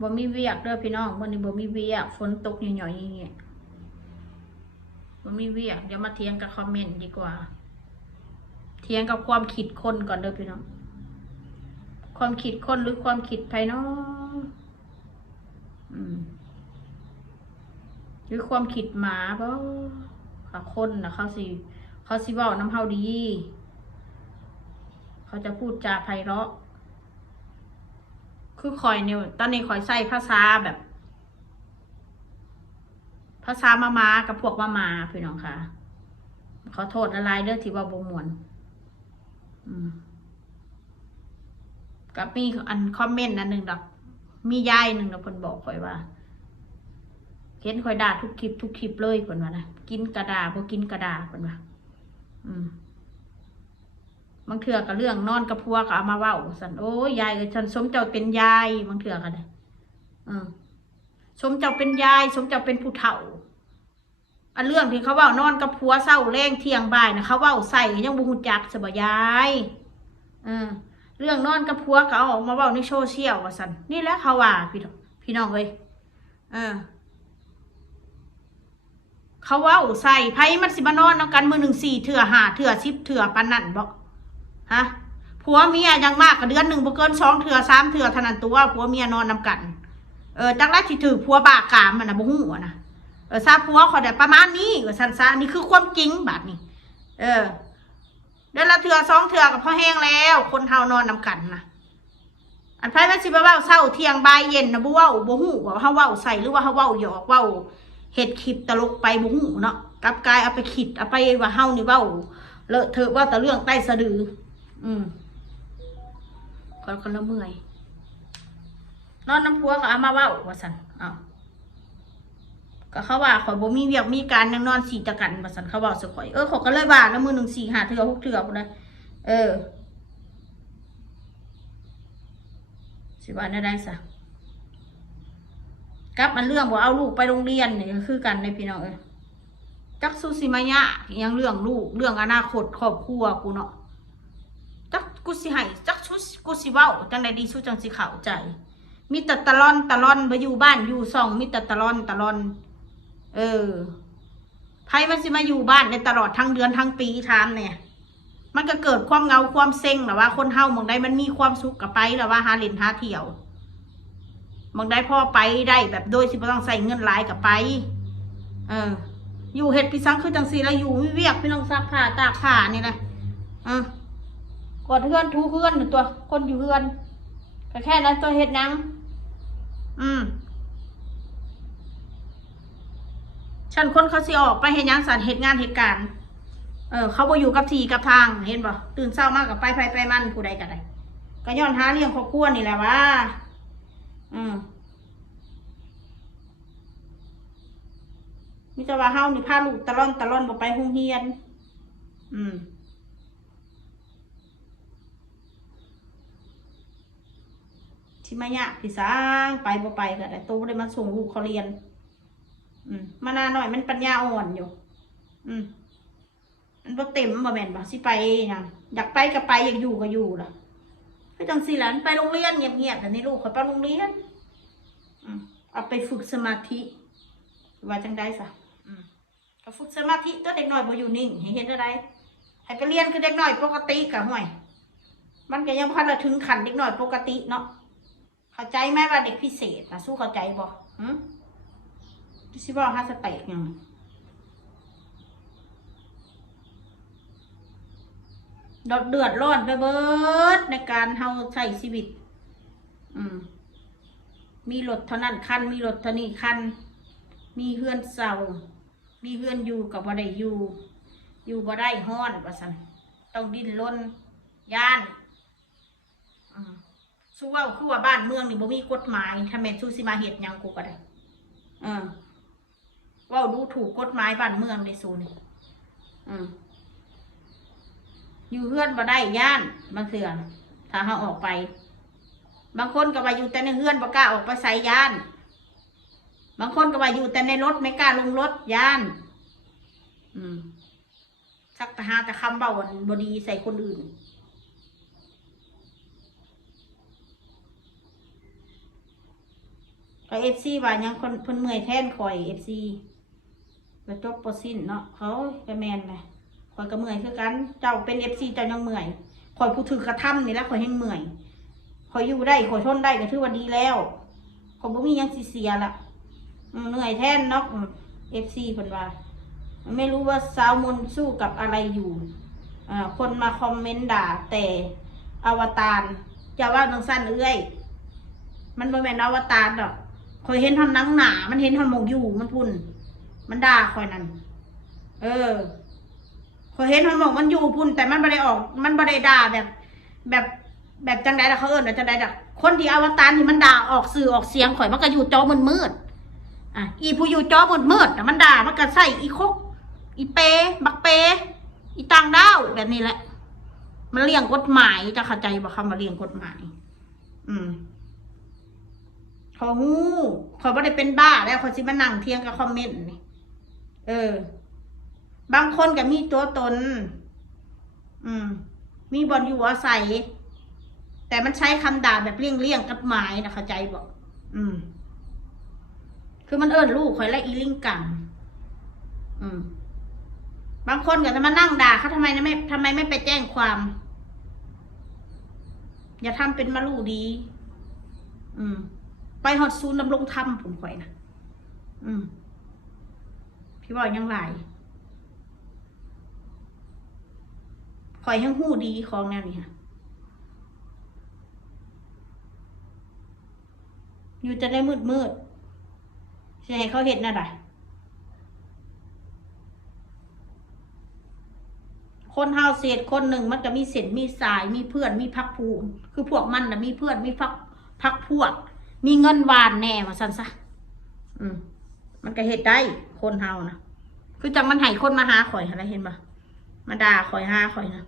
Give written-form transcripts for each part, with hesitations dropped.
บ่มีเวียกเด้อพี่น้องวันนี้บ่มีเวียกฝนตกหน่อยๆอย่างเงี้ยบ่มีเวียกเดี๋ยวมาเถียงกับคอมเมนต์ดีกว่าเถียงกับความคิดคนก่อนเด้อพี่น้องความคิดคนหรือความคิดภายนอกหรือความคิดหมาเพราะคนนะเขาสิเว้าน้ำเฮาดีเขาจะพูดจาไพเราะคือคอยเนี่ยตอนนี้คอยใส่ภาษาแบบ ภาษามากับพวกมาพี่น้องค่ะขอโทษละลายเด้อที่ว่าบ่มวนกับมีอันคอมเมนต์อันหนึ่งดอกมียายหนึ่งดอกเพิ่นบอกคอยว่าเห็นคอยด่าทุกคลิปเลยเพิ่นว่านะกินกระดาบ่กินกระดาเพิ่นว่าบางเถื่อกับเรื่องนอนกับพัวก็เอามาเว้าสันโอ้ยยายกับฉันสมเจ้าเป็นยายบางเถื่อกันเลยสมเจ้าเป็นยายสมเจ้าเป็นผู้เฒ่าอันเรื่องที่เขาเว้านอนกับพัวเศร้าแรงเที่ยงบ่ายนะเขาเว้าใส่ยังบุหุจักสบยายเรื่องนอนกับพัวก็เอาออกมาเว้าในโซเชียลว่าสันนี่แหละเขาว่าพี่น้องเลยเขาเว้าใส่ไพ่มันสิมานอนนำกันมือ1 4 เถื่อ5 เถื่อ10 เถื่อปานนั่นบ่ฮะผัวเมียยังมากกับเดือน1บ่เกิน2 เถื่อ3 เถื่อเท่านั้นตัวผัวเมียนอนนำกันจังไรที่ถือผัวบากามมันนะบ่ฮู้นะซาผัวเขาได้ประมาณนี้ว่าซันซานี่คือความจริงแบบนี้เดือนละเถื่อ2 เถื่อกับพ่อแห้งแล้วคนเฮานอนนำกันนะอันไพ่ไม่สิบ่เว้าเศร้าเที่ยงบ่ายเย็นนะบ่เว้าบ่ฮู้ว่าเฮาเว้าใส่หรือว่าเฮาเว้าหยอกเว้าเฮ็ดคลิปตลกไปบ่ฮู้เนาะกลับกายเอาไปคิดเอาไปว่าเฮานี่เว้าเลอะเทอะว่าแต่เรื่องใต้สะดือคนละเมื่อยนอนน้ำพัวก็เอามาเว้าว่าสันก็เขาว่าข่อยบ่มีเวียกมีการยังนอนสีตะกันว่าสันเขาบอกสุข่อยเขาก็เลยว่าแล้วมือ1 4 5 เถื่อ6 เถื่อพุ่นนะสิว่าได้ซะกับมันเรื่องว่าเอาลูกไปโรงเรียนนี่ก็คือกันในพี่น้องจักสุสิมายะยังเรื่องลูกเรื่องอนาคตครอบครัวกูเนาะจักกูสิให้จักชุกูสิเว้าจังไดดีชุจังสิเข้าใจมีแต่ตะล่อนไปอยู่บ้านอยู่ซ่องมีแต่ตะล่อนไพ่มันสิมาอยู่บ้านในตลอดทั้งเดือนทั้งปีทามเนี่ยมันก็เกิดความเงาความเซ็งหรอว่าคนเฮาหมองใดมันมีความสุขกับไปหรอว่าหาเล่นหาเที่ยวหมองใดพ่อไปได้แบบโดยที่ไม่ต้องใส่เงินหลายกับไปอยู่เฮ็ดพี่ซังคือจังสีแล้วอยู่เวียกพี่น้องซักผ้าตากผ้านี่แหละกอดเพื่อนทูเพื่อนตัวคนอยู่เพื่อนก็แค่นั้นตัวเฮ็ดนังฉันคนเขาสิออกไปเห็นยังสันเหตุงานเหตุการณ์เขาบ่อยู่กับทีกับทางเห็นบ่ตื่นเช้ามากกับไปมันผู้ใดกันใดก็ย้อนหาเรื่องครอบครัวนี่แหละว่ามิจะว่าเฮานี่พาลูกตะล่อนบ่ไปโรงเรียนที่มายะพี่สางไปบ่ไปก็ได้โตได้มาส่งลูกเขาเรียนมานาหน่อยมันปัญญาอ่อนอยู่มันบ่เต็มบ่แม่นบ่สิไปยังอยากไปก็ไปอยากอยู่ก็อยู่ล่ะคือจังซี่ล่ะไปโรงเรียนเงียบๆแต่นี่ลูกเขาไปโรงเรียนเอาไปฝึกสมาธิว่าจังได้ซะก็ฝึกสมาธิตัวเด็กน้อยบ่อยู่นิ่งเห็นอะไรให้ไปเรียนคือเด็กน้อยปกติกะห่วยมันก็ยังพันละถึงขันเด็กน้อยปกติเนาะเข้าใจไหมว่าเด็กพิเศษนะสู้เข้าใจบ่สิบอกฮาสเตกยังเดือดร้อนไปเบิดในการเฮาใช้ชีวิตมีรถเท่านั้นคันมีรถเท่านี้คันมีเฮือนเสามีเฮือนอยู่กับบ่ได้อยู่บ่ได้ฮ้อนว่าซั่นต้องดิ้นรนย่านสู้ว่าคือว่าบ้านเมืองนี่บ่มีกฎหมายถ้าแม่นสู้สิมาเฮ็ดหยังกูก็ได้ว่าดูถูกกฎหมายบ้านเมืองในสูนี่อยู่เฮือนบ่ได้ย่านบางเถื่อถ้าเขาออกไปบางคนก็ว่าอยู่แต่ในเฮือนบ่กล้าออกไปใส่ย่านบางคนก็ว่าอยู่แต่ในรถไม่กล้าลงรถย่านสักแต่หาแต่คำเบาบดีใส่คนอื่น ก็เอฟซีว่ายังคนเพิ่นเมื่อยแทนข่อยเอฟซีแล้วจบปสิ้นเนาะเขาก็แมนเลยข่อยก็เมื่อยคือกันเจ้าเป็นเอฟซีเจ้ายังเมื่อยข่อยผู้ถือกระทำนี่แหละข่อยยังเมื่อยข่อยอยู่ได้ข่อยทนได้ก็ถือว่าดีแล้วข่อยบ่มียังสิเสียละเหนื่อยแทนเนาะเอฟซีเพิ่นว่าไม่รู้ว่าสาวมนสู้กับอะไรอยู่คนมาคอมเมนต์ด่าแต่อวตารจะว่าน้องสั้นเอื้อยมันบ่แม่นอวตารดอกข่อยเห็นทำหนังหนามันเห็นทำหมกอยู่มันพุ่นมันด่าข่อยนั่นข่อยเห็นทำหมกมันอยู่พุ่นแต่มันบ่ได้ออกมันบ่ได้ด่าแบบจังใดล่ะเขาเอิ้นว่าจังใดล่ะคนที่อวตารที่มันด่าออกสื่อออกเสียงข่อยมันก็อยู่จอมืดอีผู้อยู่จอมืดแต่มันด่ามันก็ใส่อีคกอีเปบักเปอีต่างดาวแบบนี้แหละมันเลี่ยงกฎหมายจะเข้าใจบ่คำว่าเลี่ยงกฎหมายเขาหู้เขาไม่ได้เป็นบ้าแล้วเขาสิมานั่งเทียงกับคอมเมนต์นี่บางคนก็มีตัวตนมีบอลอยู่อาศัยแต่มันใช้คำด่าแบบเลี่ยงกฎหมายนะเข้าใจบ่คือมันเอิ้นลูกข่อยและอีลิงกังบางคนก็จะมานั่งด่าเขาทำไมไม่ไปแจ้งความ อย่าทำเป็นมาลู่ดีไปฮอดศูนย์ดำรงธรรมผมข่อยนะพี่บอกยังไรข่อยยังหู้ดีของแนวนี้ค่ะอยู่จะได้มืดจะให้เขาเห็นน่ะได้คนเฮาเศษคนหนึ่งมันก็มีเส้นมีสายมีเพื่อนมีพักภูมิคือพวกมันน่ะมีเพื่อนมีพักพวกมีเงินวานแน่มาสั่นซะมันก็เหตุได้คนเฮานะคือจังมันให้คนมาหาข่อยอะไรเห็นปะมาด่าข่อยหาข่อยนะ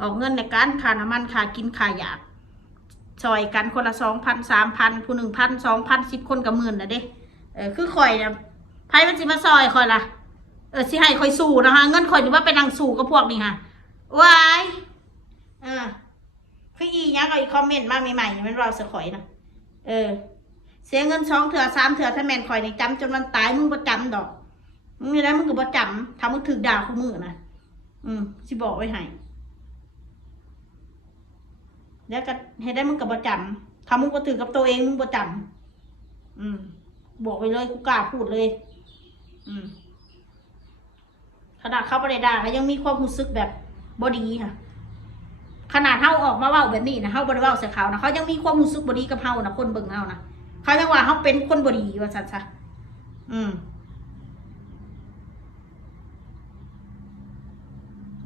ออกเงินในการค่าน้ำมันค่ากินค่าหยาดซอยกันคนละ2,000 3,000ผู้1,000 2,000 10 คนกับ10,000นะเด้คือข่อยนะไพ่มันสิมาซอยข่อยล่ะสิให้ข่อยสู้นะคะเงินข่อยหรือว่าไปนั่งสู้กับพวกนี้ค่ะวายคืออีเนี้ยก็อีคอมเมนต์มาใหม่ๆมันเราเสียข่อยนะเสียเงิน2 เถื่อ 3 เถื่อถ้าแมนข่อยนี่จำจนมันตายมึงประจำดอกมึงนี่ได้มึงก็ประจำทำมึงถึกด่าคู่มือนะสิบอกไว้ให้แล้วก็ให้ได้มึงกับประจำทำมึงก็ถือกับตัวเองมึงประจำบอกไปเลยกูกล้าพูดเลยขนาดเขาไม่ได้ด่าเขายังมีความรู้สึกแบบบอดีค่ะขนาดเฮาออกมาเว้าแบบนี้นะเฮาบ่ได้เว้าใส่เขานะเขายังมีความรู้สึกบอดีกับเฮานะคนเบิ่งเฮานะเขายังว่าเฮาเป็นคนบอดีว่าซั่นซะ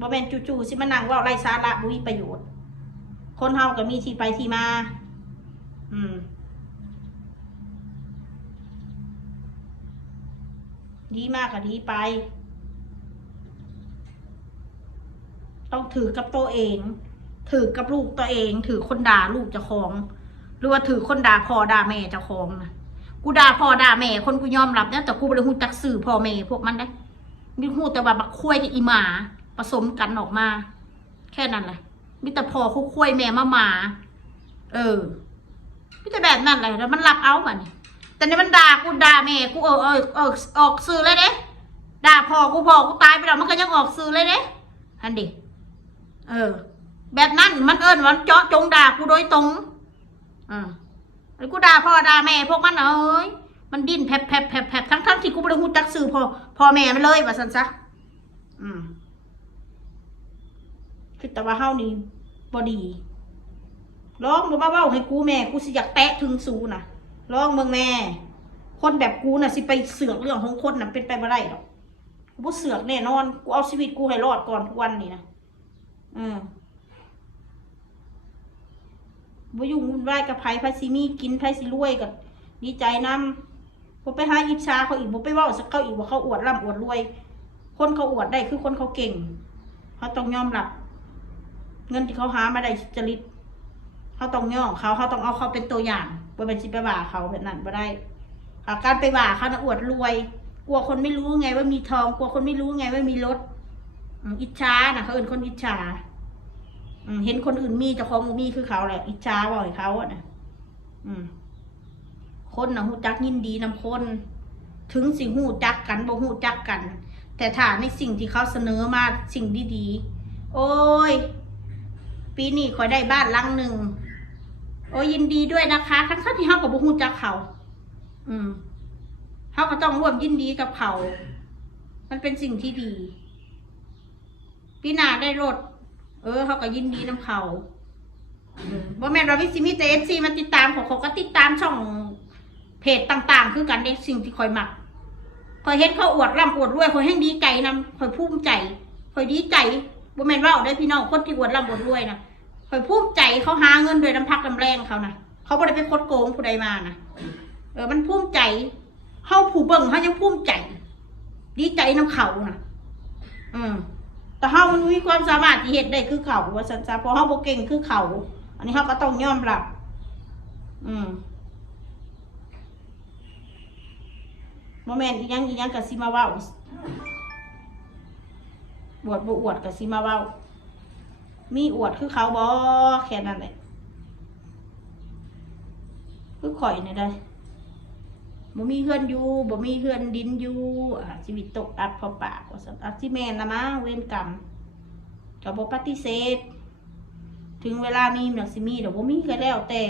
บ่แม่นจู่ๆสิมานั่งเว้าไร้สาระบ่มีประโยชน์คนเฮาก็มีที่ไปที่มาดีมากก็ดีไปต้องถือกับตัวเองถือกับลูกตัวเองถือคนด่าลูกเจ้าของหรือว่าถือคนด่าพ่อด่าแม่เจ้าของนะกูด่าพ่อด่าแม่คนกูยอมรับนะแต่กูไม่ได้หูจักสื่อพ่อแม่พวกมันได้มีหูแต่ว่าบักคุ้ยกับอีหมาผสมกันออกมาแค่นั้นแหละมีแต่พ่อคู่คุ้ยแม่มาหมามีแต่แบบนั้นแหละแล้วมันรับเอาป่ะนี่แต่นี่มันด่ากูด่าแม่กูออกสื่อเลยเด้ด่าพ่อกูตายไปแล้วมันก็ยังออกสื่อเลยเด้ฮันดิแบบนั้นมันมันเจาะจงด่ากูโดยตรงแล้วกูด่าพ่อด่าแม่พวกมันมันดิ้นแผลบทั้งที่กูไม่ได้หูจักสื่อพ่อแม่มันเลยว่าสันซะคือแต่ว่าเฮานี่บอดีร้องมาเว้าให้กูแม่กูสิอยากแตะถึงสูน่ะร้องเมืองแม่คนแบบกูน่ะสิไปเสือกเรื่องของคนน่ะเป็นไปไม่ได้หรอกกูเสือกแน่นอนกูเอาชีวิตกูให้รอดก่อนทุกวันนี้นะบ่ยุ่งวุ่นวายกับไผสิมีกินไผสิรวยกับดีใจนำบ่ไปหาอิจฉาเขาอีกบ่ไปเว้าสักเขาอีกว่าเขาอวดร่ำอวดรวยคนเขาอวดได้คือคนเขาเก่งเขาต้องยอมรับเงินที่เขาหามาได้จริตเขาต้องย่อเขาต้องเอาเขาเป็นตัวอย่างบ่เป็นสิไปว่าเขาแบบนั้นบ่ได้การไปว่าเขาอวดรวยกลัวคนไม่รู้ไงว่ามีทองกลัวคนไม่รู้ไงว่ามีรถอิจฉาน่ะเขาเอิ้นคนอิจฉาเห็นคนอื่นมีเจ้าของมีคือเขาแหละอิจฉาบ่อยเขาอ่ะนะ คนนะฮู้จักยินดีนำคน ถึงสิฮู้จักกันบ่ฮู้จักกัน แต่ถ้าในสิ่งที่เขาเสนอมาสิ่งดีๆโอ้ยปีนี้ข่อยได้บ้านหลังหนึ่งโอ้ยยินดีด้วยนะคะทั้งที่เฮาก็บ่ฮู้จักเขาเขาก็ต้องร่วมยินดีกับเขามันเป็นสิ่งที่ดีพี่นาได้รถเขาก็ยินดีนำเขาบ่แม่นว่ามีแต่ FC มาติดตามเขาก็ติดตามช่องเพจต่างๆคือกันในสิ่งที่คอยมักคอยเห็นเขาอวดร่ำอวดรวยคอยแห้งดีใจนำคอยภูมิใจคอยดีใจบ่แม่นว่าได้พี่น้องคนที่อวดร่ำอวดรวยนะคอยภูมิใจเขาหาเงินโดยน้ำพักน้ำแรงเขานะเขาบ่ได้ไปคดโกงผู้ใดมานะมันภูมิใจเฮาผู้เบิ่งเฮายังภูมิใจดีใจนำเขานะแต่เฮามันมีความสามารถที่เฮ็ดได้คือเขาว่าซั่นซะเพราะเฮาบ่เก่งคือเขาอันนี้เฮาก็ต้องยอมรับโมเมนต์อีกยังกับซิมาเว้าบวชบ่อวดกับซิมาเว้ามีอวดคือเขาบ่แค่นั้นแหละคือข่อยเนี่ยได้บ่มีเฮือนอยู่บ่มีเฮือนดินอยู่ชีวิตตกอับพอปากว่าซั่นสิแม่นละมั้งเวรกรรมก็บ่ปฏิเสธถึงเวลามีมันสิมีเดี๋ยวบ่มีก็แล้วแต่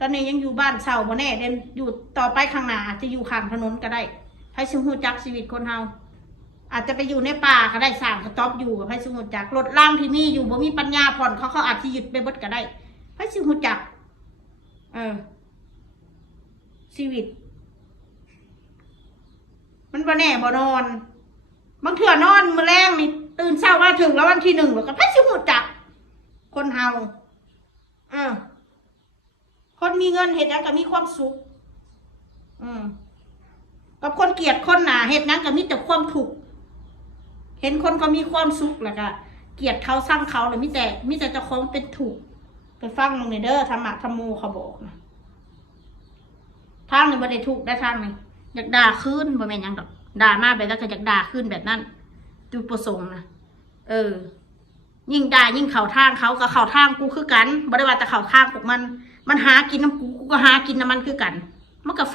ตอนนี้ยังอยู่บ้านเช่าบ่แน่เดินอยู่ต่อไปข้างหน้าอาจจะอยู่ข้างถนนก็ได้ไผสิฮู้จักชีวิตคนเฮาอาจจะไปอยู่ในป่าก็ได้สร้างกระต๊อบอยู่กับไผสิฮู้จักรถล่างที่มีอยู่บ่มีปัญญาผ่อนเขาอาจสิหยุดไปเบิดก็ได้ไผสิฮู้จักชีวิตมันบ่แน่บ่นอนบางเทื่อนอนมื้อแรงนี่ตื่นเช้ามาถึงแล้ววันที่1แล้วก็ไผสิฮู้จักคนเฮาคนมีเงินเฮ็ดหยังก็มีความสุขกับคนเกลียดคนหนาเฮ็ดหยังก็มีแต่ความทุกข์เห็นคนเขามีความสุขแล้วก็เกลียดเขาสร้างเขาแล้วมีแต่เจ้าของเป็นทุกข์ไปฟังลงในเด้อธรรมะธรรมโมเขาบอกนะทางนี้บ่ได้ทุกข์ได้ทางนี้อยากด่าขึ้นบ่แม่นหยังดอกด่ามาแบบแล้วก็อยากด่าขึ้นแบบนั้นจุดประสงค์นะยิ่งด่ายิ่งเข้าทางเขาก็เข้าทางกูคือกันบ่ได้ว่าแต่เข้าทางพวกมันหากินน้ำกูก็หากินน้ำมันคือกันมันก็แฟ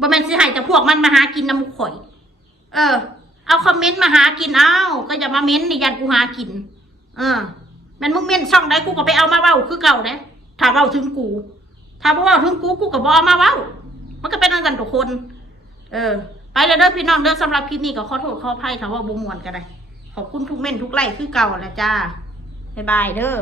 บ่แม่นสิให้แต่พวกมันมาหากินน้ำมุกข่อยเอาคอมเมนต์มาหากินก็อย่ามาเม้นนี่ยันกูหากินแม่นมึงเม้นช่องใดกูก็ไปเอามาเว้าคือเก่าเด้ถ้าเว้าถึงกูถ้าบ่เว้าถึงกูก็บ่เอามาเว้ามันก็เป็นอันกันทุกคนไปแล้วเด้อพี่น้องเด้อสำหรับคลิปนี้ก็ขอโทษขออภัยถ้าว่าบ่ม่วนก็ได้ขอบคุณทุกเม้นทุกไลค์คือเก่าแหละจ้าบ๊ายบายเด้อ